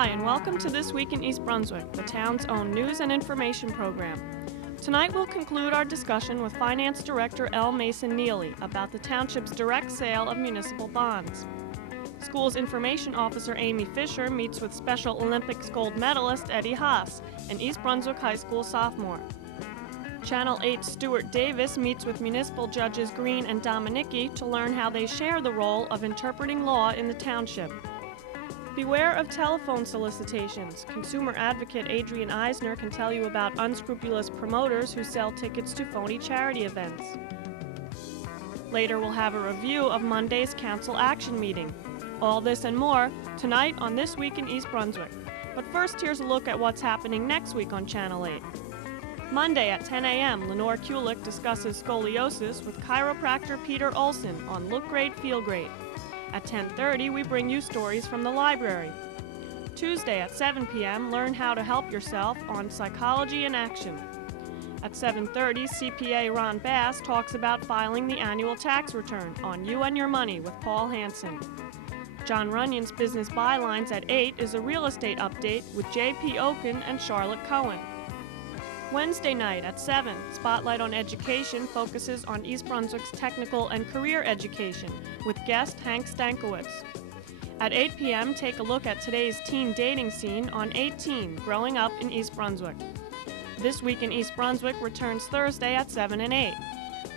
Hi, and welcome to This Week in East Brunswick, the town's own news and information program. Tonight we'll conclude our discussion with Finance Director L. Mason Neeley about the township's direct sale of municipal bonds. Schools Information Officer Amy Fisher meets with Special Olympics gold medalist Eddie Haas, an East Brunswick High School sophomore. Channel 8's Stuart Davis meets with municipal judges Green and Dominicki to learn how they share the role of interpreting law in the township. Beware of telephone solicitations. Consumer advocate Adrian Eisner can tell you about unscrupulous promoters who sell tickets to phony charity events. Later we'll have a review of Monday's council action meeting. All this and more tonight on This Week in East Brunswick. But first, here's a look at what's happening next week on Channel 8. Monday at 10 a.m., Lenore Kulik discusses scoliosis with chiropractor Peter Olson on Look Great, Feel Great. At 10:30, we bring you stories from the library. Tuesday at 7 p.m., learn how to help yourself on Psychology in Action. At 7:30, CPA Ron Bass talks about filing the annual tax return on You and Your Money with Paul Hansen. John Runyon's Business Bylines at 8 is a real estate update with J.P. Oken and Charlotte Cohen. Wednesday night at 7, Spotlight on Education focuses on East Brunswick's technical and career education with guest Hank Stankiewicz. At 8 p.m., take a look at today's teen dating scene on 18, Growing Up in East Brunswick. This Week in East Brunswick returns Thursday at 7 and 8.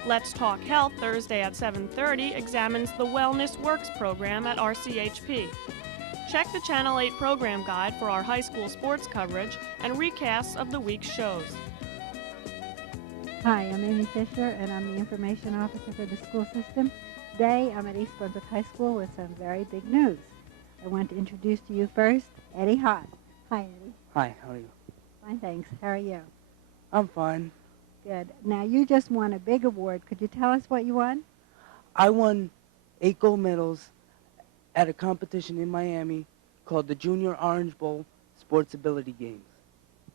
Let's Talk Health Thursday at 7:30 examines the Wellness Works program at RCHP. Check the Channel 8 program guide for our high school sports coverage and recasts of the week's shows. Hi, I'm Amy Fisher, and I'm the Information Officer for the school system. Today, I'm at East Brunswick High School with some very big news. I want to introduce to you first Eddie Haas. Hi, Eddie. Hi, how are you? Fine, thanks. How are you? I'm fine. Good. Now, you just won a big award. Could you tell us what you won? I won 8 gold medals at a competition in Miami called the Junior Orange Bowl Sports Ability Games.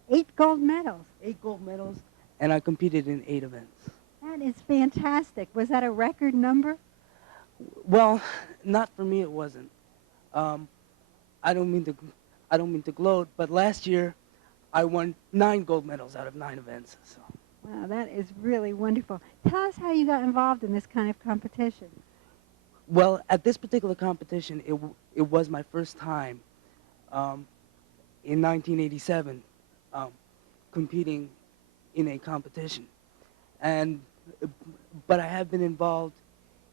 8 gold medals. 8 gold medals, and I competed in 8 events. That is fantastic. Was that a record number? Well, not for me. It wasn't. I don't mean to gloat, but last year I won 9 gold medals out of 9 events. So. Wow, that is really wonderful. Tell us how you got involved in this kind of competition. Well, at this particular competition, it was my first time in 1987 competing in a competition. But I have been involved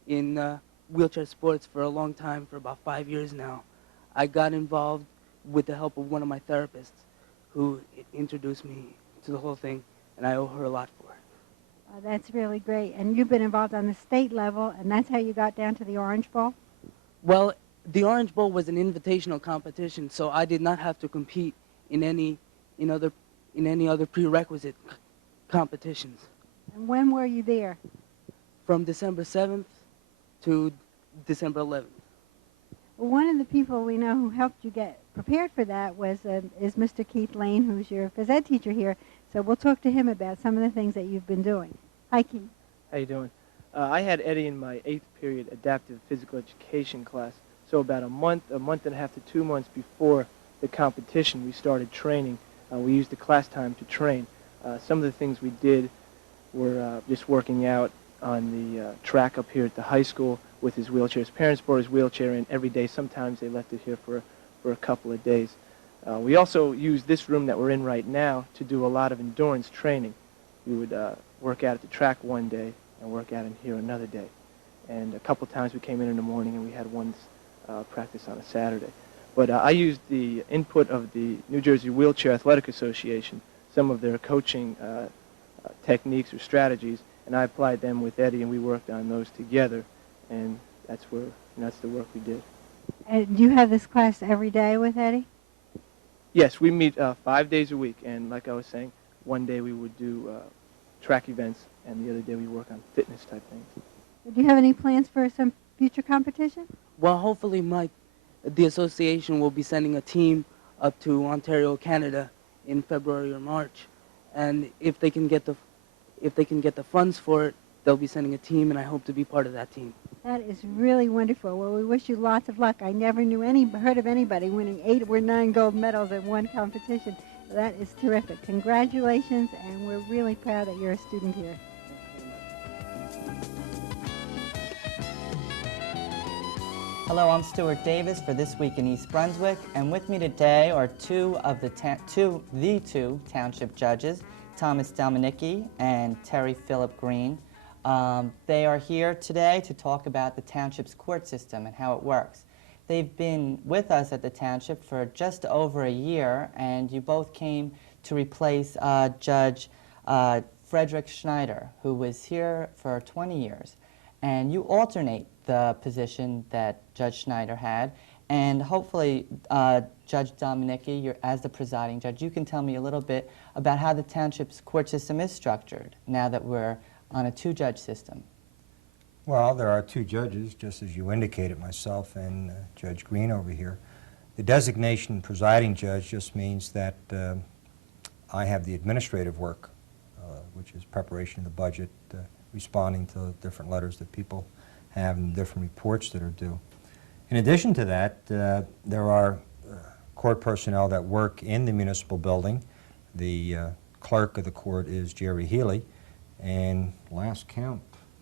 in wheelchair sports for a long time, for about 5 years now. I got involved with the help of one of my therapists who introduced me to the whole thing, and I owe her a lot for it. That's really great. And you've been involved on the state level, and that's how you got down to the Orange Bowl? Well, the Orange Bowl was an invitational competition, so I did not have to compete in any other prerequisite competitions. And when were you there? From December 7th to December 11th. Well, one of the people we know who helped you get prepared for that is Mr. Keith Lane, who's your phys ed teacher here. So we'll talk to him about some of the things that you've been doing. Hi, Keith. How you doing? I had Eddie in my 8th period adaptive physical education class. So about a month and a half to 2 months before the competition, we started training. We used the class time to train. Some of the things we did were just working out on the track up here at the high school with his wheelchair. His parents brought his wheelchair in every day. Sometimes they left it here for a couple of days. We also used this room that we're in right now to do a lot of endurance training. We would work out at the track one day and work out in here another day. And a couple times we came in the morning and we had one practice on a Saturday. But I used the input of the New Jersey Wheelchair Athletic Association, some of their coaching techniques or strategies, and I applied them with Eddie, and we worked on those together, and that's the work we did. And do you have this class every day with Eddie? Yes, we meet 5 days a week, and like I was saying, one day we would do track events, and the other day we work on fitness type things. Do you have any plans for some future competition? Well, hopefully the association will be sending a team up to Ontario, Canada in February or March, and if they can get the funds for it, they'll be sending a team, and I hope to be part of that team. That is really wonderful. Well, we wish you lots of luck. I never heard of anybody winning 8 or 9 gold medals in one competition. That is terrific. Congratulations, and we're really proud that you're a student here. Hello, I'm Stuart Davis for This Week in East Brunswick, and with me today are two township judges, Thomas Dalmanicki and Terry Phillip Green. They are here today to talk about the township's court system and how it works. They've been with us at the township for just over a year, and you both came to replace Judge Frederick Schneider, who was here for 20 years. And you alternate the position that Judge Schneider had, and hopefully, Judge Dalmanicki, as the presiding judge, you can tell me a little bit about how the township's court system is structured now that we're on a 2-judge system. Well, there are 2 judges, just as you indicated, myself and Judge Green over here. The designation presiding judge just means that I have the administrative work, which is preparation of the budget, responding to different letters that people have and different reports that are due. In addition to that, there are court personnel that work in the municipal building. The clerk of the court is Jerry Healy, and last count,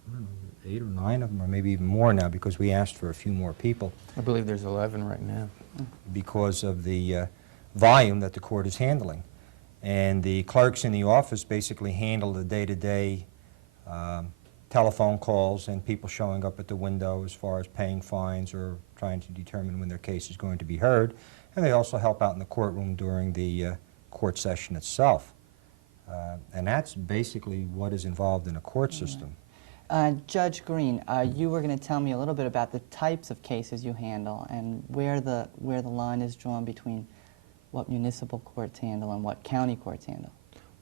I don't know, 8 or 9 of them, or maybe even more now, because we asked for a few more people. I believe there's 11 right now. Because of the volume that the court is handling. And the clerks in the office basically handle the day-to-day telephone calls and people showing up at the window as far as paying fines or trying to determine when their case is going to be heard. And they also help out in the courtroom during the court session itself. And that's basically what is involved in a court system. Judge Green, you were going to tell me a little bit about the types of cases you handle and where the line is drawn between what municipal courts handle and what county courts handle.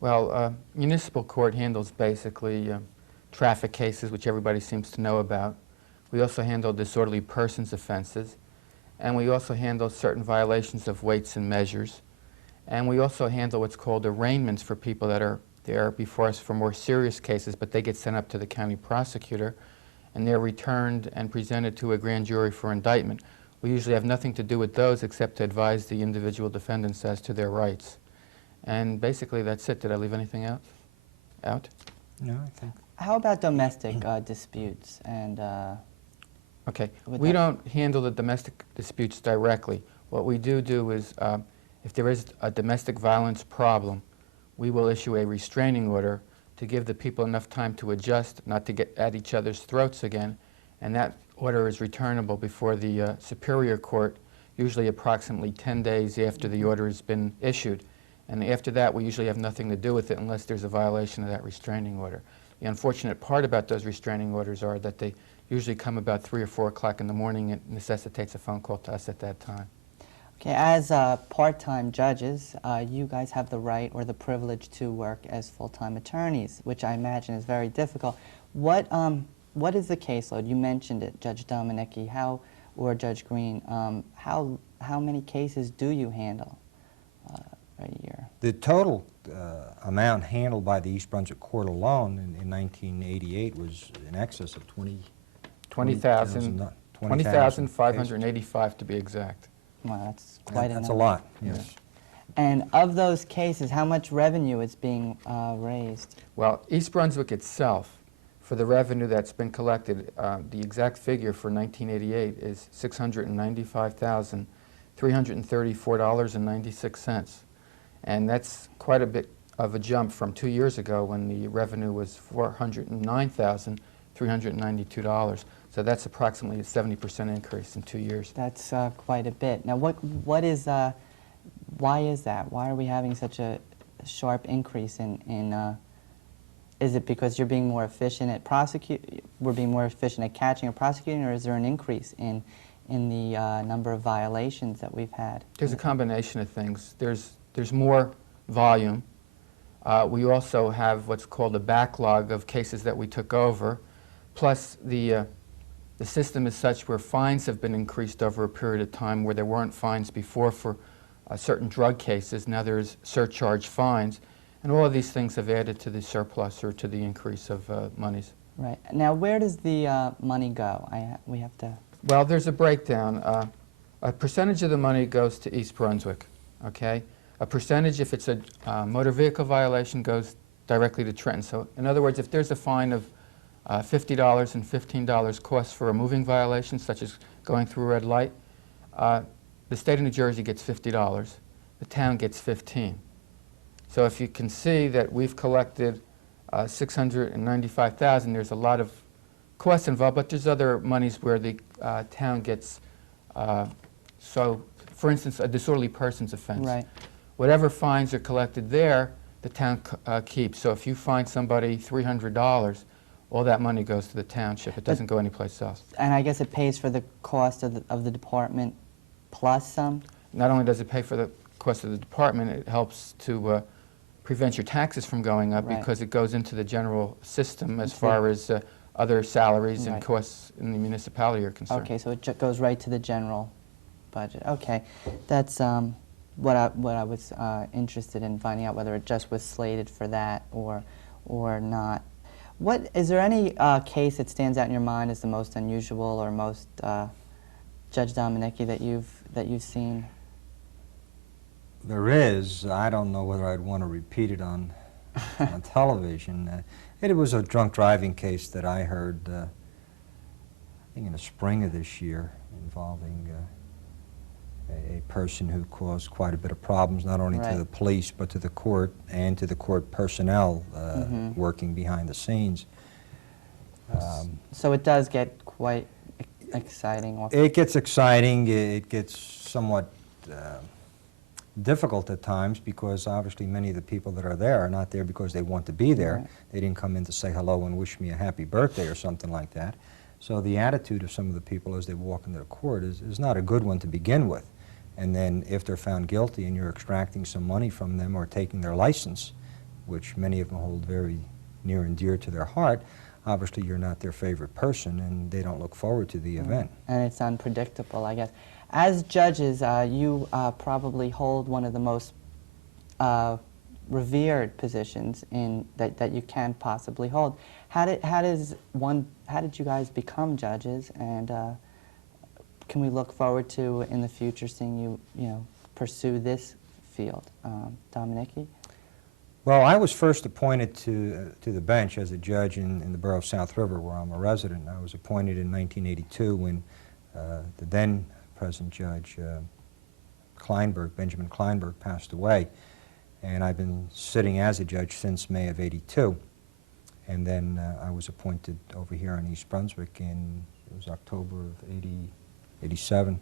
Well, municipal court handles basically traffic cases, which everybody seems to know about. We also handle disorderly persons offenses, and we also handle certain violations of weights and measures. And we also handle what's called arraignments for people that are there before us for more serious cases, but they get sent up to the county prosecutor, and they're returned and presented to a grand jury for indictment. We usually have nothing to do with those except to advise the individual defendants as to their rights. And basically that's it. Did I leave anything out? No, I think. How about domestic disputes? And Okay, we don't handle the domestic disputes directly. What we do is, if there is a domestic violence problem, we will issue a restraining order to give the people enough time to adjust, not to get at each other's throats again, and that order is returnable before the Superior Court, usually approximately 10 days after the order has been issued. And after that, we usually have nothing to do with it unless there's a violation of that restraining order. The unfortunate part about those restraining orders are that they usually come about 3 or 4 o'clock in the morning. It necessitates a phone call to us at that time. okay, as part-time judges, you guys have the right or the privilege to work as full-time attorneys, which I imagine is very difficult. What is the caseload? You mentioned it, Judge Dalmanicki, or Judge Green. How many cases do you handle a year? The total amount handled by the East Brunswick Court alone in 1988 was in excess of 20,585 to be exact. Well, that's quite enough. That's a lot, yes. Yeah. And of those cases, how much revenue is being raised? Well, East Brunswick itself, for the revenue that's been collected, the exact figure for 1988 is $695,334.96. And that's quite a bit of a jump from 2 years ago when the revenue was $409,392. So that's approximately a 70% increase in 2 years. That's quite a bit. Now, why is that? Why are we having such a sharp increase in is it because you're being more efficient at we're being more efficient at catching or prosecuting, or is there an increase in the number of violations that we've had? There's a combination of things. There's more volume. We also have what's called a backlog of cases that we took over, plus the system is such where fines have been increased over a period of time where there weren't fines before for certain drug cases. Now there's surcharge fines, and all of these things have added to the surplus or to the increase of monies. Right. Now, where does the money go? We have to... Well, there's a breakdown. A percentage of the money goes to East Brunswick, okay? A percentage, if it's a motor vehicle violation, goes directly to Trenton. So, in other words, if there's a fine of $50 and $15 costs for a moving violation, such as going through a red light, the state of New Jersey gets $50. The town gets $15. So if you can see that we've collected $695,000, there's a lot of costs involved, but there's other monies where the town gets, so for instance, a disorderly persons offense. Right. Whatever fines are collected there, the town keeps. So if you fine somebody $300, all that money goes to the township. It doesn't go anyplace else. And I guess it pays for the cost of the department plus some? Not only does it pay for the cost of the department, it helps to prevent your taxes from going up, Right. because it goes into the general system as far as other salaries and Right. costs in the municipality are concerned. Okay, so it goes right to the general budget. Okay, that's what I was interested in finding out, whether it just was slated for that or not. Is there any case that stands out in your mind as the most unusual or most Judge Dominicki that you've seen? There is. I don't know whether I'd want to repeat it on television. It was a drunk driving case that I heard, I think in the spring of this year, involving a person who caused quite a bit of problems, not only Right. to the police, but to the court and to the court personnel Mhm. working behind the scenes. So it does get quite exciting. It gets exciting. It gets somewhat difficult at times, because obviously many of the people that are there are not there because they want to be there. Right. They didn't come in to say hello and wish me a happy birthday or something like that. So the attitude of some of the people as they walk into the court is not a good one to begin with. And then if they're found guilty and you're extracting some money from them or taking their license, which many of them hold very near and dear to their heart, obviously you're not their favorite person and they don't look forward to the event. And it's unpredictable, I guess. As judges, you probably hold one of the most revered positions that you can possibly hold. How did you guys become judges, and can we look forward to in the future seeing you pursue this field, Dominicki? Well, I was first appointed to the bench as a judge in the borough of South River, where I'm a resident. I was appointed in 1982 when the then present judge, Benjamin Kleinberg, passed away. And I've been sitting as a judge since May of '82. And then I was appointed over here in East Brunswick it was October of '87.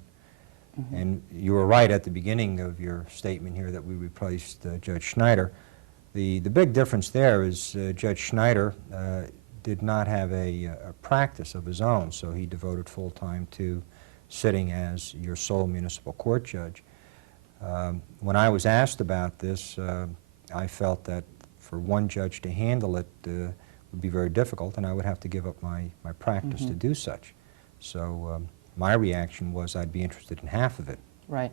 Mm-hmm. And you were right at the beginning of your statement here that we replaced Judge Schneider. The big difference there is Judge Schneider did not have a practice of his own, so he devoted full time to sitting as your sole municipal court judge. When I was asked about this, I felt that for one judge to handle it would be very difficult, and I would have to give up my practice to do such. So my reaction was I'd be interested in half of it. Right.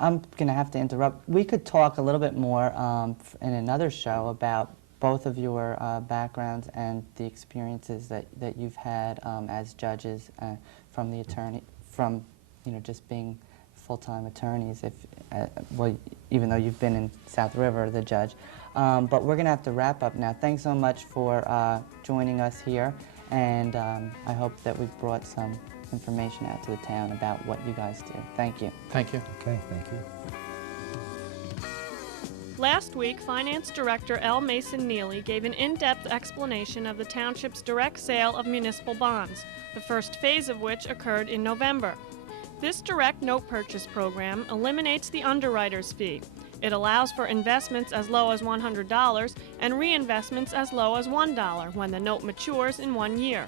I'm going to have to interrupt. We could talk a little bit more in another show about both of your backgrounds and the experiences that you've had as judges from just being full-time attorneys, even though you've been in South River, the judge. But we're going to have to wrap up now. Thanks so much for joining us here, and I hope that we've brought some information out to the town about what you guys do. Thank you. Thank you. Okay, thank you. Last week, Finance Director L. Mason Neeley gave an in-depth explanation of the township's direct sale of municipal bonds, the first phase of which occurred in November. This direct note purchase program eliminates the underwriter's fee. It allows for investments as low as $100 and reinvestments as low as $1 when the note matures in 1 year.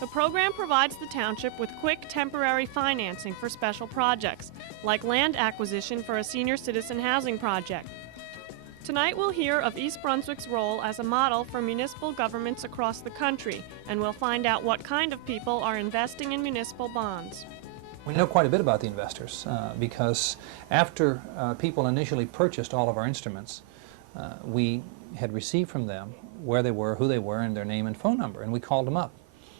The program provides the township with quick temporary financing for special projects, like land acquisition for a senior citizen housing project. Tonight we'll hear of East Brunswick's role as a model for municipal governments across the country, and we'll find out what kind of people are investing in municipal bonds. We know quite a bit about the investors because after people initially purchased all of our instruments, we had received from them where they were, who they were, and their name and phone number. And we called them up.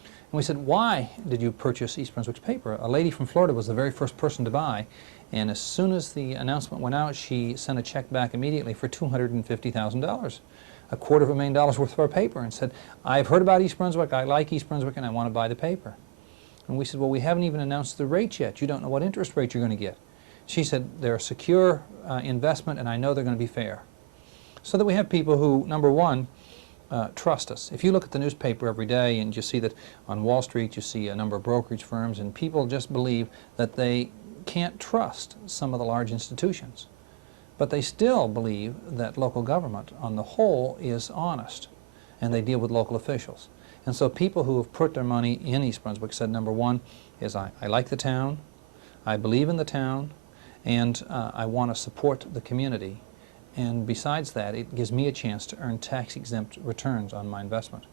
And we said, why did you purchase East Brunswick's paper? A lady from Florida was the very first person to buy. And as soon as the announcement went out, she sent a check back immediately for $250,000, $250,000 worth of our paper, and said, I've heard about East Brunswick, I like East Brunswick, and I want to buy the paper. And we said, well, we haven't even announced the rate yet. You don't know what interest rate you're going to get. She said, they're a secure investment, and I know they're going to be fair. So that we have people who, number one, trust us. If you look at the newspaper every day and you see that on Wall Street you see a number of brokerage firms, and people just believe that they can't trust some of the large institutions. But they still believe that local government on the whole is honest, and they deal with local officials. And so people who have put their money in East Brunswick said, number one is I like the town, I believe in the town, and I want to support the community. And besides that, it gives me a chance to earn tax-exempt returns on my investment.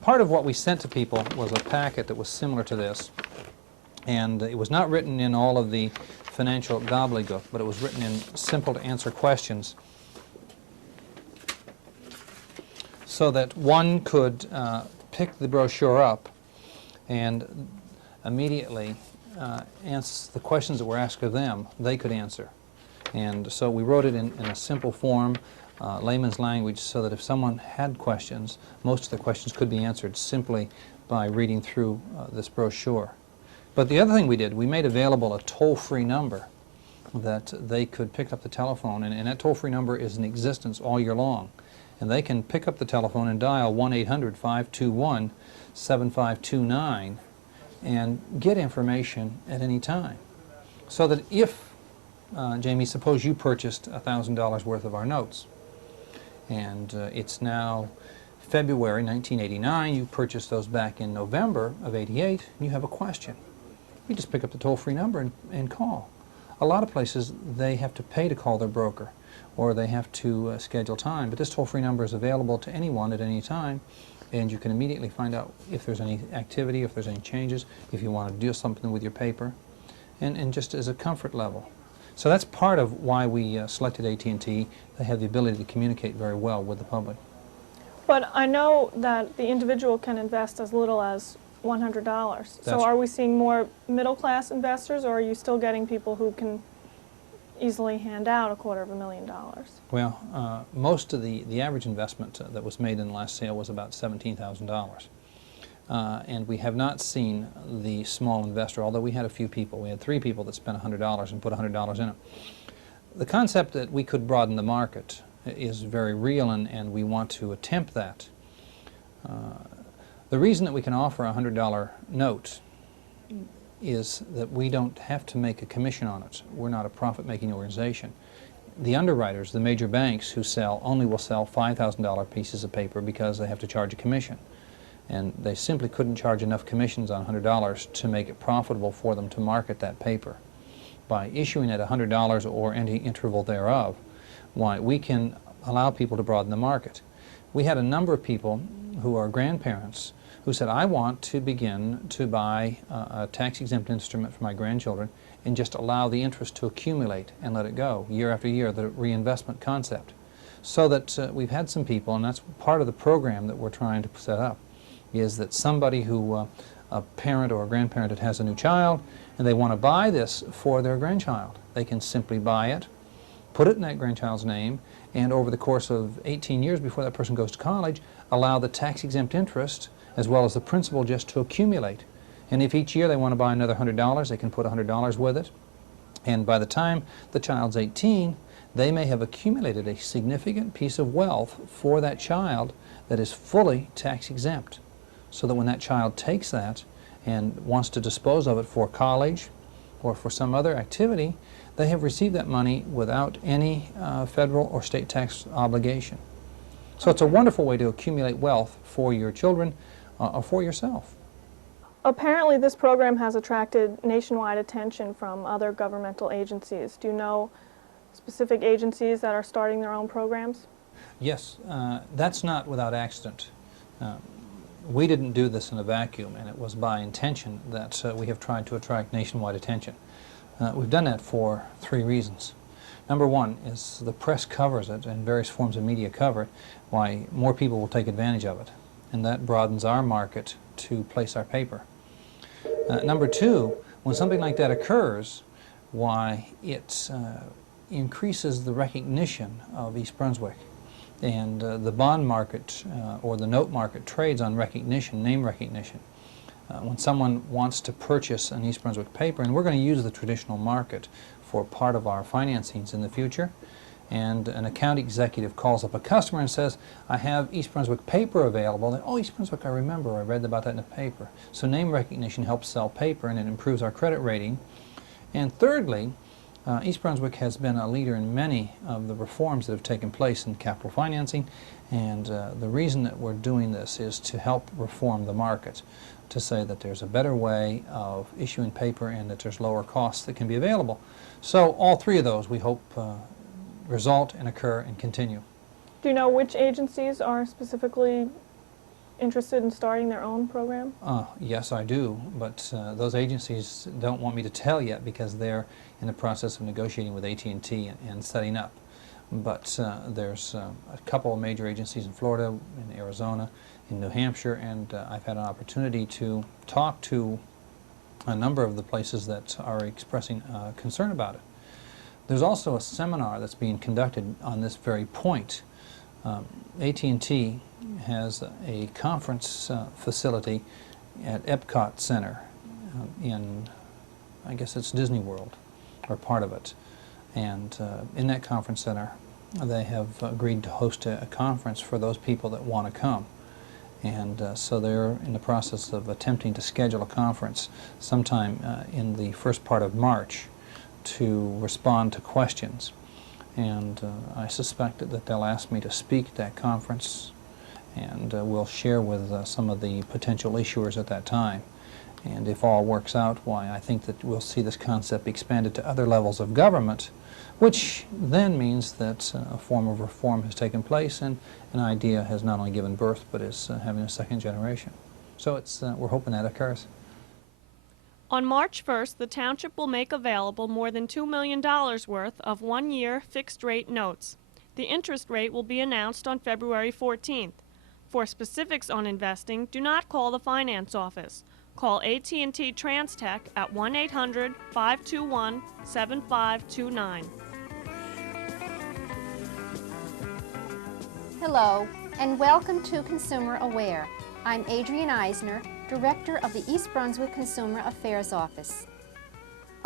Part of what we sent to people was a packet that was similar to this. And it was not written in all of the financial gobbledygook, but it was written in simple-to-answer questions so that one could pick the brochure up and immediately answer the questions that were asked of them, they could answer. And so we wrote it in a simple form, layman's language, so that if someone had questions, most of the questions could be answered simply by reading through this brochure. But the other thing we did, we made available a toll-free number that they could pick up the telephone, and that toll-free number is in existence all year long. And they can pick up the telephone and dial 1-800-521-7529 and get information at any time. So that if Jamie, suppose you purchased $1,000 worth of our notes, and it's now February 1989, you purchased those back in November of '88, and you have a question. You just pick up the toll-free number and call. A lot of places, they have to pay to call their broker, or they have to schedule time, but this toll-free number is available to anyone at any time, and you can immediately find out if there's any activity, if there's any changes, if you want to do something with your paper, and just as a comfort level. So that's part of why we selected AT&T. They have the ability to communicate very well with the public. But I know that the individual can invest as little as $100. So are we seeing more middle-class investors, or are you still getting people who can easily hand out $250,000? Well, most of the average investment that was made in the last sale was about $17,000. And we have not seen the small investor, although we had a few people. We had 3 people that spent $100 and put $100 in it. The concept that we could broaden the market is very real, and we want to attempt that. The reason that we can offer a $100 note is that we don't have to make a commission on it. We're not a profit-making organization. The underwriters, the major banks who sell, only will sell $5,000 pieces of paper because they have to charge a commission. And they simply couldn't charge enough commissions on $100 to make it profitable for them to market that paper. By issuing at $100 or any interval thereof, why, we can allow people to broaden the market. We had a number of people who are grandparents who said, I want to begin to buy a tax-exempt instrument for my grandchildren and just allow the interest to accumulate and let it go year after year, the reinvestment concept. So that we've had some people, and that's part of the program that we're trying to set up, is that somebody who, a parent or a grandparent that has a new child, and they want to buy this for their grandchild. They can simply buy it, put it in that grandchild's name, and over the course of 18 years before that person goes to college, allow the tax-exempt interest as well as the principal just to accumulate. And if each year they want to buy another $100, they can put $100 with it. And by the time the child's 18, they may have accumulated a significant piece of wealth for that child that is fully tax-exempt. So that when that child takes that and wants to dispose of it for college or for some other activity, they have received that money without any federal or state tax obligation. So it's a wonderful way to accumulate wealth for your children or for yourself. Apparently this program has attracted nationwide attention from other governmental agencies. Do you know specific agencies that are starting their own programs? Yes, that's not without accident. We didn't do this in a vacuum, and it was by intention that we have tried to attract nationwide attention. We've done that for 3 reasons. Number one is the press covers it and various forms of media cover it, why more people will take advantage of it. And that broadens our market to place our paper. Number two, when something like that occurs, why it increases the recognition of East Brunswick. And the bond market or the note market trades on recognition, name recognition. When someone wants to purchase an East Brunswick paper, and we're going to use the traditional market for part of our financings in the future, and an account executive calls up a customer and says, I have East Brunswick paper available. And, oh, East Brunswick, I remember, I read about that in the paper. So name recognition helps sell paper, and it improves our credit rating. And thirdly, East Brunswick has been a leader in many of the reforms that have taken place in capital financing, and the reason that we're doing this is to help reform the market, to say that there's a better way of issuing paper and that there's lower costs that can be available. So all three of those we hope result and occur and continue. Do you know which agencies are specifically interested in starting their own program? Yes, I do, but those agencies don't want me to tell yet because they're in the process of negotiating with AT&T and setting up. But there's a couple of major agencies in Florida, in Arizona, in New Hampshire, and I've had an opportunity to talk to a number of the places that are expressing concern about it. There's also a seminar that's being conducted on this very point. AT&T has a conference facility at Epcot Center in, I guess it's Disney World, or part of it. And in that conference center, they have agreed to host a conference for those people that want to come. And so they're in the process of attempting to schedule a conference sometime in the first part of March to respond to questions. And I suspect that they'll ask me to speak at that conference, and we'll share with some of the potential issuers at that time. And if all works out, why, I think that we'll see this concept expanded to other levels of government, which then means that a form of reform has taken place and an idea has not only given birth but is having a second generation. So it's, we're hoping that occurs. On March 1st, the township will make available more than $2 million worth of one-year fixed-rate notes. The interest rate will be announced on February 14th. For specifics on investing, do not call the finance office. Call AT&T TransTech at 1-800-521-7529. Hello, and welcome to Consumer Aware. I'm Adrienne Eisner, Director of the East Brunswick Consumer Affairs Office.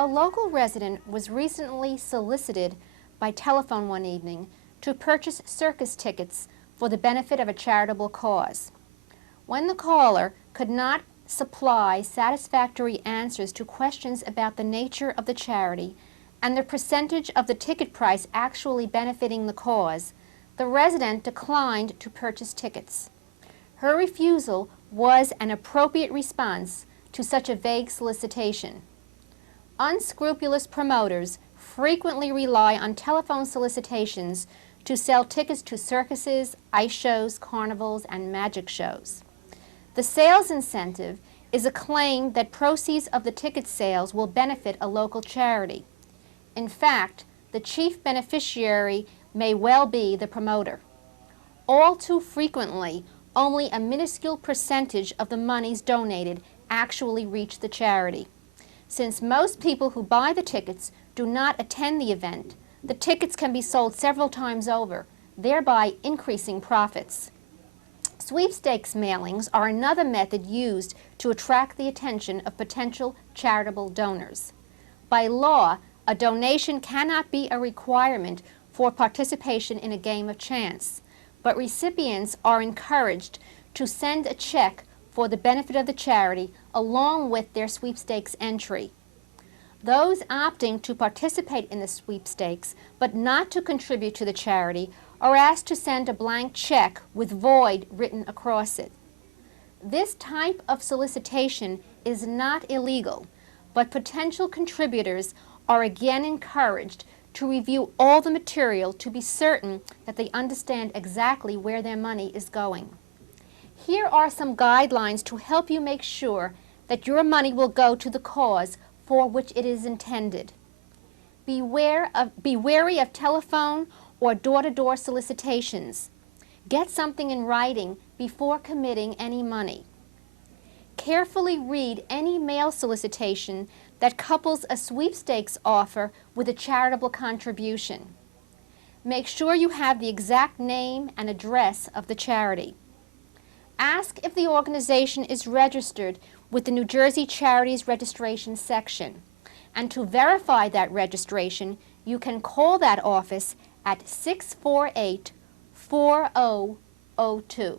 A local resident was recently solicited by telephone one evening to purchase circus tickets for the benefit of a charitable cause. When the caller could not supply satisfactory answers to questions about the nature of the charity and the percentage of the ticket price actually benefiting the cause, the resident declined to purchase tickets. Her refusal was an appropriate response to such a vague solicitation. Unscrupulous promoters frequently rely on telephone solicitations to sell tickets to circuses, ice shows, carnivals, and magic shows. The sales incentive is a claim that proceeds of the ticket sales will benefit a local charity. In fact, the chief beneficiary may well be the promoter. All too frequently, only a minuscule percentage of the monies donated actually reach the charity. Since most people who buy the tickets do not attend the event, the tickets can be sold several times over, thereby increasing profits. Sweepstakes mailings are another method used to attract the attention of potential charitable donors. By law, a donation cannot be a requirement for participation in a game of chance, but recipients are encouraged to send a check for the benefit of the charity along with their sweepstakes entry. Those opting to participate in the sweepstakes but not to contribute to the charity are asked to send a blank check with void written across it. This type of solicitation is not illegal, but potential contributors are again encouraged to review all the material to be certain that they understand exactly where their money is going. Here are some guidelines to help you make sure that your money will go to the cause for which it is intended. Be wary of telephone or door-to-door solicitations. Get something in writing before committing any money. Carefully read any mail solicitation that couples a sweepstakes offer with a charitable contribution. Make sure you have the exact name and address of the charity. Ask if the organization is registered with the New Jersey Charities Registration Section. And to verify that registration, you can call that office at 648-4002.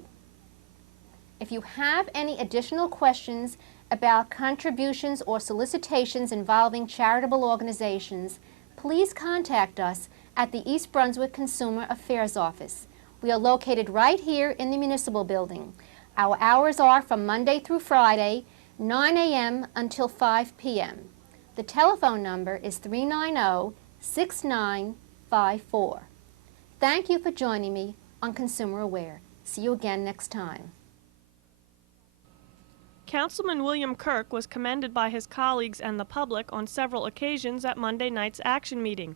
If you have any additional questions about contributions or solicitations involving charitable organizations, please contact us at the East Brunswick Consumer Affairs Office. We are located right here in the Municipal Building. Our hours are from Monday through Friday, 9 a.m. until 5 p.m. The telephone number is 390-6954. Thank you for joining me on Consumer Aware. See you again next time. Councilman William Kirk was commended by his colleagues and the public on several occasions at Monday night's action meeting.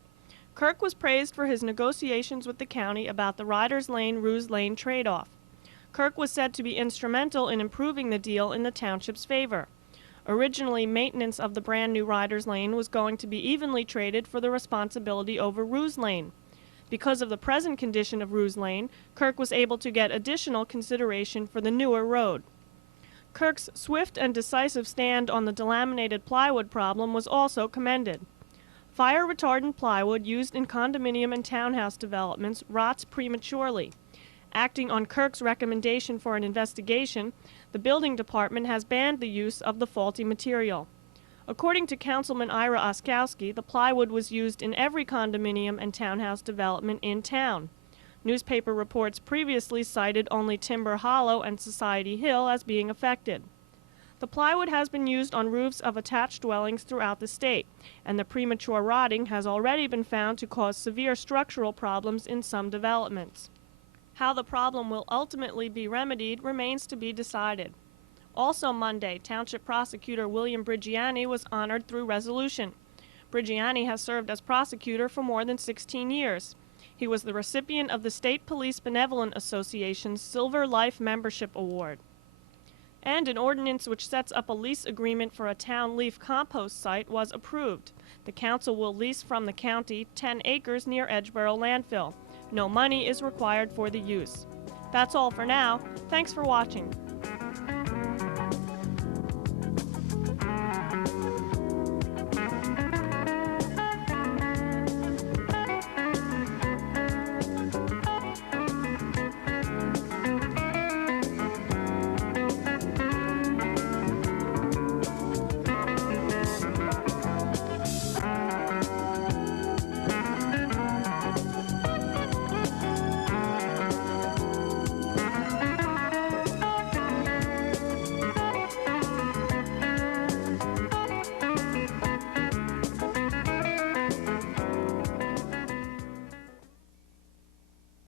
Kirk was praised for his negotiations with the county about the Riders Lane-Ruse Lane trade-off. Kirk was said to be instrumental in improving the deal in the township's favor. Originally, maintenance of the brand-new Riders Lane was going to be evenly traded for the responsibility over Ruse Lane. Because of the present condition of Ruse Lane, Kirk was able to get additional consideration for the newer road. Kirk's swift and decisive stand on the delaminated plywood problem was also commended. Fire-retardant plywood used in condominium and townhouse developments rots prematurely. Acting on Kirk's recommendation for an investigation, the building department has banned the use of the faulty material. According to Councilman Ira Oskowski, the plywood was used in every condominium and townhouse development in town. Newspaper reports previously cited only Timber Hollow and Society Hill as being affected. The plywood has been used on roofs of attached dwellings throughout the state, and the premature rotting has already been found to cause severe structural problems in some developments. How the problem will ultimately be remedied remains to be decided. Also Monday, Township Prosecutor William Brigiani was honored through resolution. Brigiani has served as prosecutor for more than 16 years. He was the recipient of the State Police Benevolent Association's Silver Life Membership Award. And an ordinance which sets up a lease agreement for a town leaf compost site was approved. The council will lease from the county 10 acres near Edgeboro landfill. No money is required for the use. That's all for now. Thanks for watching.